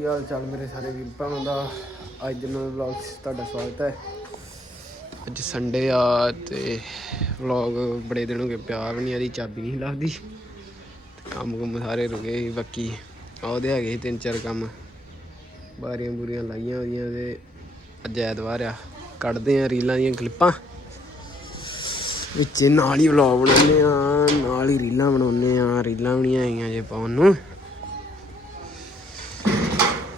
ਕੀ ਹਾਲ ਚਾਲ ਮੇਰੇ ਸਾਰੇ ਵੀਰ ਭਰਾਵਾਂ ਦਾ? ਅੱਜ ਦੇ ਨਵੇਂ ਵਲੌਗ 'ਚ ਤੁਹਾਡਾ ਸਵਾਗਤ ਹੈ। ਅੱਜ ਸੰਡੇ ਆ ਤੇ ਵਲੌਗ ਬੜੇ ਦਿਨ ਹੋ ਗਏ ਪਿਆ ਵੀ ਨਹੀਂ ਇਹਦੀ ਚਾਬੀ ਨਹੀਂ ਲੱਗਦੀ। ਤੇ ਕੰਮ ਕੁਮ ਸਾਰੇ ਰੁਕੇ ਸੀ, ਬਾਕੀ ਆਹ ਹੈਗੇ ਤਿੰਨ ਚਾਰ ਕੰਮ। ਬਾਰੀਆਂ ਬੁਰੀਆਂ ਲਾਈਆਂ ਉਹਦੀਆਂ ਤੇ ਅੱਜ ਐਤਵਾਰ ਆ। ਕੱਢਦੇ ਆ ਰੀਲਾਂ ਦੀਆਂ ਕਲਿੱਪਾਂ। ਵਿੱਚ ਨਾਲ ਹੀ ਵਲੌਗ ਬਣਾਉਂਦੇ ਆ, ਨਾਲ ਹੀ ਰੀਲਾਂ ਬਣਾਉਂਦੇ ਆ। ਰੀਲਾਂ ਵੀ ਨਹੀਂ ਆਈਆਂ ਜੇ ਪਾਉਣ ਨੂੰ।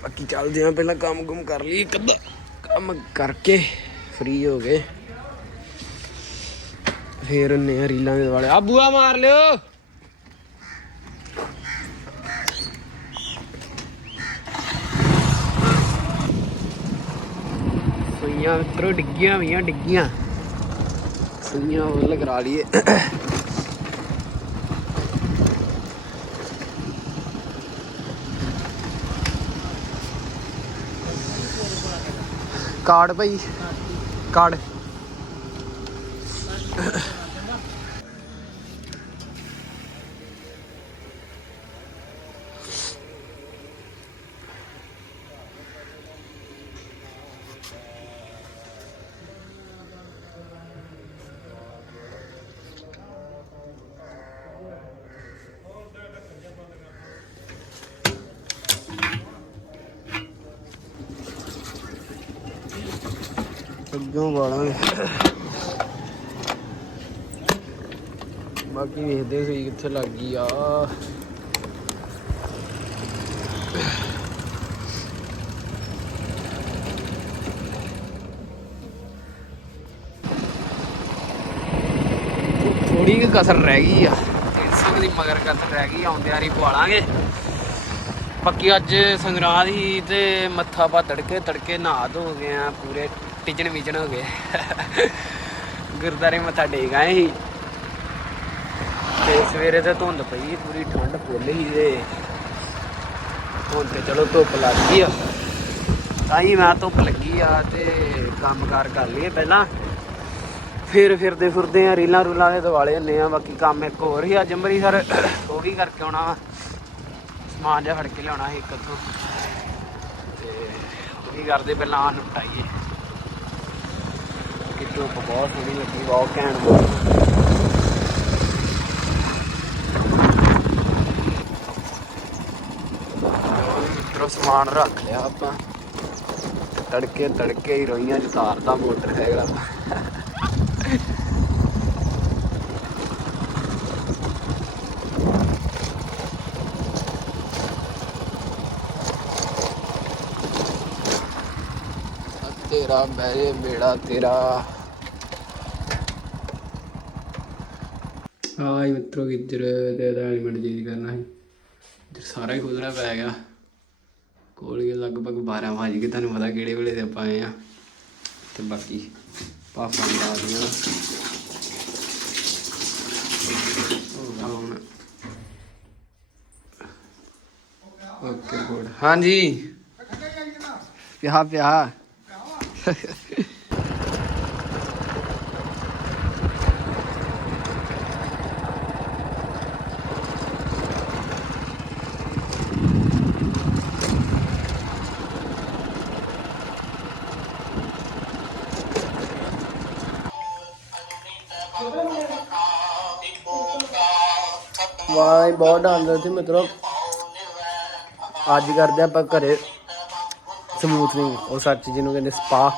ਬਾਕੀ ਚੱਲਦੇ ਆ, ਪਹਿਲਾਂ ਕੰਮ ਕੁਮ ਕਰ ਲਈ ਇੱਕ ਅੱਧਾ ਕੰਮ ਕਰਕੇ ਫ੍ਰੀ ਹੋ ਗਏ। ਫੇਰ ਉਹਨੇ ਰੀਲਾਂ ਦੇ ਦੁਆਲੇ। ਆ ਬੂਆ ਮਾਰ ਲਿਓ। ਸਈਆਂ ਮਿੱਤਰੋ ਡਿੱਗੀਆਂ ਵੀਆਂ ਡਿੱਗੀਆਂ। ਸਈਆਂ ਉਹ ਲਗਰਾ ਲਈਏ। ਕਾਰਡ ਭਾਈ ਕਾਰਡ ਅੱਗੋਂ ਵਾਲਾਂਗੇ। ਬਾਕੀ ਵੇਖਦੇ ਸਹੀ ਕਿੱਥੇ ਲੱਗ ਗਈ ਆ। ਥੋੜੀ ਕੁ ਕਸਰ ਰਹਿ ਗਈ ਆ। 300 ਦੀ ਮਗਰ ਕਸਰ ਰਹਿ ਗਈ ਆਉਂਦੇ ਆਰੀ ਪਵਾਲਾਂਗੇ। ਬਾਕੀ ਅੱਜ ਸੰਗਰਾਂਦ ਹੀ ਤੇ ਮੱਥਾ ਪਾ ਤੜਕੇ ਤੜਕੇ ਨਹਾ ਧੋ ਗਏ ਆ, ਪੂਰੇ ਟਿਚਣ ਵਿਚਣ ਹੋ ਗਏ। ਗੁਰਦਾਰੇ ਮੱਥਾ ਟੇਕ ਆਏ ਸੀ। ਤੇ ਸਵੇਰੇ ਤੇ ਧੁੰਦ ਪਈ, ਪੂਰੀ ਠੰਡ ਫੁੱਲ ਸੀ ਤੇ ਹੁਣ ਤੇ ਚਲੋ ਧੁੱਪ ਲੱਗ ਗਈ ਆ। ਤਾਂ ਹੀ ਮੈਂ ਧੁੱਪ ਲੱਗੀ ਆ ਤੇ ਕੰਮਕਾਰ ਕਰ ਲਈਏ ਪਹਿਲਾਂ। ਫਿਰ ਫਿਰਦੇ ਫਿਰਦੇ ਆ, ਰੀਲਾਂ ਰੂਲਾਂ ਦੇ ਦਿਵਾਲੇ ਹੁੰਨੇ ਆ, ਬਾਕੀ ਕੰਮ ਇੱਕ ਹੋਰ ਹੀ ਅੱਜ ਅੰਮ੍ਰਿਤਸਰ ਉਹ ਵੀ ਕਰਕੇ ਆਉਣਾ ਵਾ। ਸਮਾਨ ਜਿਹਾ ਫੜ ਕੇ ਲਿਆਉਣਾ ਸੀ ਇੱਕ ਉੱਥੋਂ ਤੇ ਉਹ ਵੀ ਕਰਦੇ ਪਹਿਲਾਂ ਆਹ ਨਿਪਟਾਈਏ। ਧੁੱਪ ਬਹੁਤ ਸੋਹਣੀ ਲੱਗੀ ਬਹੁਤ ਘੈਂਟ ਮਿੱਤਰੋ, ਸਮਾਨ ਰੱਖ ਲਿਆ ਆਪਾਂ। ਤੜਕੇ ਤੜਕੇ ਹੀ ਰੋਈਆਂ ਚ ਤਾਰਦਾ ਮੋਟਰ ਹੈਗਾ। ਤੇਰਾ ਮੇਰੇ ਬੇੜਾ ਤੇਰਾ। ਹਾਈ ਮਿੱਤਰੋ ਕਿੱਧਰ ਤੇ ਦਾ ਐਲੀਮੈਂਟ ਚੇਂਜ ਕਰਨਾ ਹੈ ਇੱਧਰ ਸਾਰਾ ਹੀ ਖੋਲਣਾ ਪੈ ਗਿਆ। ਕੋਲ ਗਏ ਲਗਭਗ 12 ਵਜੇ ਗਏ, ਤੁਹਾਨੂੰ ਪਤਾ ਕਿਹੜੇ ਵੇਲੇ ਦੇ ਆਪਾਂ ਆਏ ਆ ਤੇ ਬਾਕੀ ਪਾਪਾਂ ਲਾ ਦੀਆਂ ਓਕੇ, ਗੁੱਡ। ਹਾਂਜੀ। ਪਿਆ ਪਿਆ ਵਾਹ ਬਹੁਤ ਡਾਂਦਾ ਸੀ ਮਿੱਤਰੋ ਅੱਜ ਕਰਦੇ ਆਪਾਂ ਘਰੇ ਸਮੂਥਨਿੰਗ ਉਹ ਸੱਚ ਜਿਹਨੂੰ ਕਹਿੰਦੇ ਸਪਾ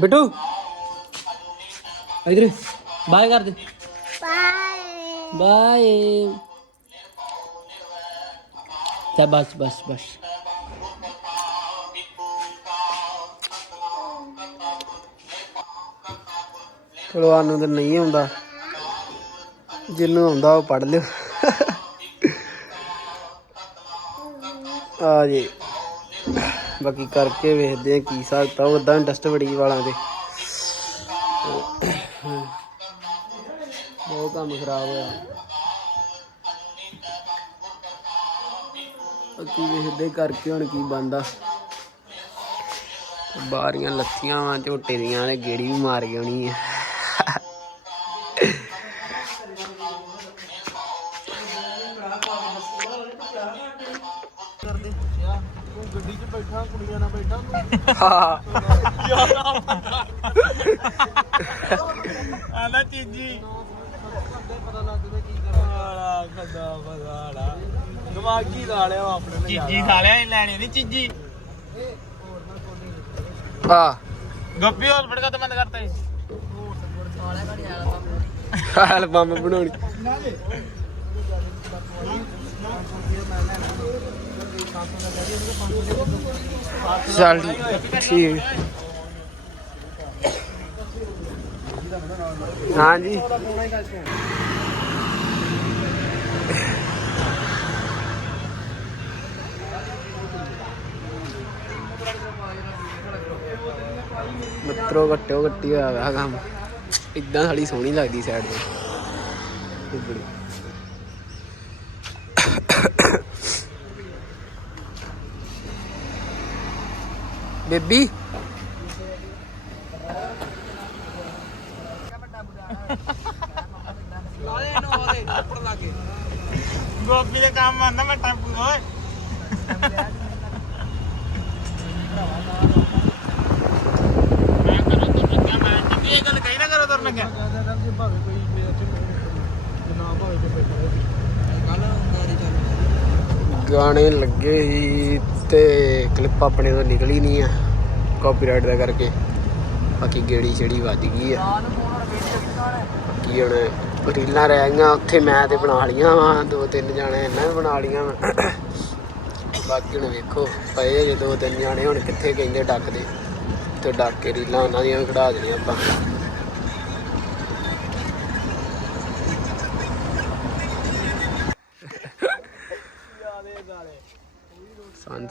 ਬਿੱਟੂ, ਇਧਰ, ਬਾਏ ਕਰ ਦੇ। ਬਾਏ। ਬਾਏ ਤਾਂ ਬਸ ਬਸ ਬਸ। ਚਲੋ ਆਨੂੰ ਤਾਂ ਨਹੀਂ ਆਉਂਦਾ। ਜਿਹਨੂੰ ਆਉਂਦਾ ਉਹ ਪੜ ਲਿਓ। ਆ ਜੀ। ਬਾਕੀ ਕਰਕੇ ਵੇਖਦੇ ਆ ਕੀ ਸਕਦਾ ਉਦਾਂ ਇੰਟਰਸਟ ਬੜੀ ਵਾਲਾਂ ਦੇ ਬਹੁਤ ਕੰਮ ਖਰਾਬ ਹੋਇਆ। ਬਾਕੀ ਵੇਖਦੇ ਕਰਕੇ ਹੁਣ ਕੀ ਬੰਦਾ ਬਾਰੀਆਂ ਲੱਥੀਆਂ ਵਾਂ ਝੋਟੇ ਦੀਆਂ ਨੇ, ਗੇੜੀ ਵੀ ਮਾਰ ਗਈ ਹੋਣੀ ਆ। ਬੈਠਾ ਕੁੜੀਆਂ ਨਾਲ ਬੈਠਾ ਹਾਂ। ਆਲਾ ਚੀਜੀ ਪਤਾ ਲੱਗ ਜਵੇ ਕੀ ਆਲਾ ਖੱਦਾ ਬਜ਼ਾਲਾ ਦਿਮਾਗੀ ਲਾ ਲਿਆ ਆਪਣੇ ਨੇ ਚੀਜੀ ਖਾ ਲਿਆ ਲੈਣੀ ਨਹੀਂ ਚੀਜੀ ਆ ਗੱਪੀ ਹੋਰ ਫੜਕਾ ਤੇ ਬੰਦ ਕਰਤਾ ਐਲਬਮ ਬਣਾਉਣੀ। ਚੱਲ ਠੀਕ ਠੀਕ। ਹਾਂਜੀ। ਮਿੱਤਰੋ, ਘੱਟੋ ਘੱਟੀ ਹੋਇਆ ਕੰਮ। ਇਦਾਂ ਸਾਡੀ ਸੋਹਣੀ ਲੱਗਦੀ ਸਾਈਡ ਤੇ। ਬੜੀ ਬੇਬੀ। ਗੋਪੀ ਦੇ ਕੰਮ ਆਂਦਾ ਮੈਂ ਟੈਂਪੂ ਓਏ ਮੈਂ ਕਰੋ ਤੁਰ ਲੱਗਿਆ ਮੈਂ ਚੰਗੀ ਇਹ ਗੱਲ ਕਹੀ ਨਾ ਕਰੋ ਤੁਰ ਲੱਗਿਆ ਗਾਣੇ ਲੱਗੇ ਸੀ। ਤੇ ਕਲਿੱਪ ਆਪਣੇ ਤੋਂ ਨਿਕਲੀ ਨਹੀਂ ਆ ਕਾਪੀਰਾਈਟ ਦਾ ਕਰਕੇ। ਬਾਕੀ ਗੇੜੀ ਛੜੀ ਵੱਜ ਗਈ ਆ। ਬਾਕੀ ਹੁਣ ਰੀਲਾਂ ਰਹਿ ਗਈਆਂ ਉੱਥੇ ਮੈਂ ਤੇ ਬਣਾ ਲੀਆਂ ਵਾ, ਦੋ ਤਿੰਨ ਜਾਣੇ ਇਹਨਾਂ ਵੀ ਬਣਾ ਲੀਆਂ ਵਾ। ਬਾਕੀ ਹੁਣ ਵੇਖੋ, ਪਏ ਜੇ ਦੋ ਤਿੰਨ ਜਾਣੇ, ਹੁਣ ਕਿੱਥੇ ਕਹਿੰਦੇ ਡੱਕਦੇ। ਤੇ ਡੱਕ ਕੇ ਰੀਲਾਂ ਉਹਨਾਂ ਦੀਆਂ ਵੀ ਕਢਾ ਦੇਣੀਆਂ ਆਪਾਂ।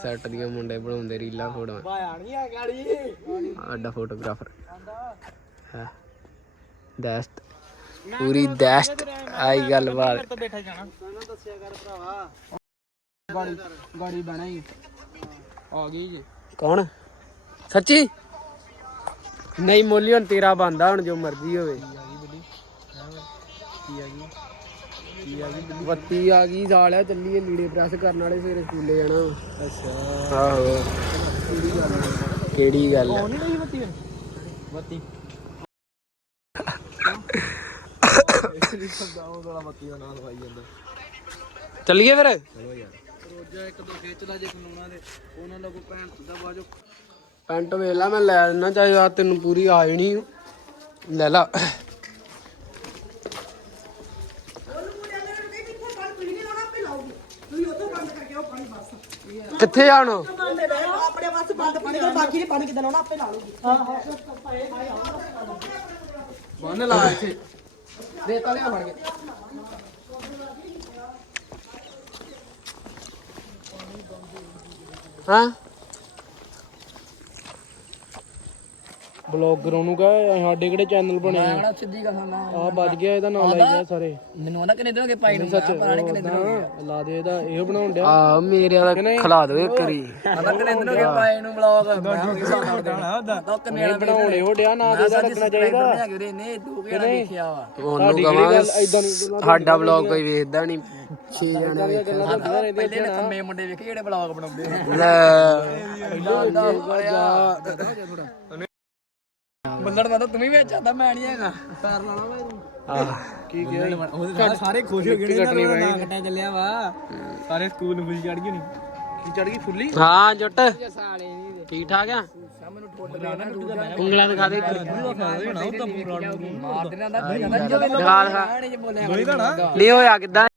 ਸੈੱਟ ਦੀਆਂ ਮੁੰਡੇ ਬਣਾਉਂਦੇ ਰੀਲਾਂ ਫੋਟੋਆਂ। ਭਾਇਆ ਗਾੜੀ ਸਾਡਾ ਫੋਟੋਗ੍ਰਾਫਰ ਹੈ? ਦਸਤ ਪੂਰੀ ਦਸਤ ਆਈ ਗੱਲਬਾਤ ਬੈਠਾ ਜਾਣਾ ਦੱਸਿਆ ਕਰ ਭਰਾਵਾ ਗਾੜੀ ਗਾੜੀ ਬਣਾ ਹੀ ਆ ਗਈ ਜੀ ਕੌਣ? ਸੱਚੀ? ਨਹੀਂ ਮੋਲੀ, ਹੁਣ ਤੇਰਾ ਬੰਦਾ, ਹੁਣ ਜੋ ਮਰਜ਼ੀ ਹੋਵੇ। ਕੀ ਆ ਗਈ ਕੀ ਆ ਗਈ ਬੱਤੀ ਆ ਗਈ ਸਾਲਿਆ ਚੱਲੀਏ ਲੀੜੇ ਪ੍ਰੈਸ ਕਰਨ ਵਾਲੇ ਸਵੇਰੇ ਸਕੂਲੇ ਜਾਣਾ। ਅੱਛਾ। ਆਹੋ। ਕਿਹੜੀ ਗੱਲ ਆ? ਨਹੀਂ ਬੱਤੀ ਬੱਤੀ ਬੱਤੀ। ਚੱਲੀਏ ਫਿਰ? ਚਲੋ ਯਾਰ। ਰੋਜਾ ਇੱਕ ਦੋ ਖੇਚਦਾ ਜੇ ਕਾਨੂੰਨਾਂ ਦੇ। ਉਹਨਾਂ ਦਾ ਕੋਈ ਭੈਣ ਦਾ ਬਾਜੋ ਪੈਂਟ ਵੇਲਾ ਮੈਂ ਲੈ ਲੈਣਾ ਚਾਹੇ ਆ ਤੈਨੂੰ ਪੂਰੀ ਆ ਜਣੀ ਲੈ ਲਾ। ਕਿੱਥੇ ਜਾਣੋ ਆਪਣੇ ਪਾਸ ਬੰਦ ਪਾਣੀ ਪਰ ਬਾਕੀ ਨਹੀਂ ਪਾਣੀ ਕਿਦਾਂ ਲਾਉਣਾ ਆਪੇ ਲਾ ਲੂਗੀ ਬੰਨ ਲਾ ਇੱਥੇ। ਦੇ ਤਾ ਲਿਆ ਫੜ ਕੇ ਹਾਂ? ਬਲੌਗਰ ਉਹਨੂੰ ਕਹ ਸਾਡੇ ਕਿਹੜੇ ਚੈਨਲ ਬਣੇ ਆ? ਨਾ ਸਿੱਧੀ ਗੱਲ ਨਾ ਆ ਵੱਜ ਗਿਆ ਇਹਦਾ ਨਾਮ ਲਾਈ ਗਿਆ ਸਾਰੇ। ਮੈਨੂੰ ਆਂਦਾ ਕਿੰਨੇ ਦਿਨ ਹੋ ਗਏ ਪਾਈ ਨੂੰ ਸੱਚ ਲਾ ਦੇ ਇਹਦਾ ਇਹ ਬਣਾਉਣ ਡਿਆ। ਆ ਮੇਰੇ ਦਾ ਖਿਲਾ ਦੋ ਕਰੀ ਆਂਦਾ ਕਿੰਨੇ ਦਿਨ ਹੋ ਗਏ ਪਾਈ ਨੂੰ ਬਲੌਗ ਮੈਂ ਹੋ ਦਾ ਕਿੰਨੇ ਇਹ ਬਣਾਉਣ ਇਹੋ ਡਿਆ ਨਾ ਦੇ ਇਹਦਾ ਰੱਖਣਾ ਚਾਹੀਦਾ। ਨੇ ਤੂੰ ਕਿਹੜਾ ਦੇਖਿਆ ਵਾ। ਉਹਨੂੰ ਕਵਾਂਗਾ ਇਦਾਂ ਨਹੀਂ ਸਾਡਾ ਵਲੌਗ ਕੋਈ ਵੇਖਦਾ ਨਹੀਂ 6 ਜਣੇ ਵੇਖਣ ਆਂਦਾ ਪਹਿਲੇ ਨੇ ਕੰਮੇ ਮੁੰਡੇ ਵੇਖੇ ਜਿਹੜੇ ਬਲੌਗ ਬਣਾਉਂਦੇ ਲੈ। ਬੰਦੜ ਦਾ ਤੂੰ ਵੀ ਵਿੱਚ ਆਂਦਾ ਮੈਂ ਨਹੀਂ ਹੈਗਾ। ਪੈਰ ਲਾਣਾ ਮੈਂ ਇਹਨੂੰ ਕੀ ਕਿਹਾ? ਸਾਰੇ ਖੁਸ਼ ਹੋ ਗਏ ਨੇ ਨਾ ਕੱਟਿਆ ਚੱਲਿਆ ਵਾ। ਸਾਰੇ ਸਕੂਲ ਨੂੰ ਖੁਸ਼ੀ ਚੜ ਗਈ ਨਹੀਂ ਕੀ ਚੜ ਗਈ ਫੁੱਲੀ? ਹਾਂ ਜੱਟ। ਠੀਕ ਠਾਕ ਆ? ਉਂਗਲਾਂ ਦਿਖਾ ਦੇ ਮਾਰ ਦੇਣਾ ਉਹ ਤਾਂ ਪੂਰਾ ਮਾਰ ਦੇਣਾ ਦਾ ਦਿਖਾ ਦਿਖਾ। ਨਹੀਂ ਹੋਇਆ ਕਿੱਦਾਂ?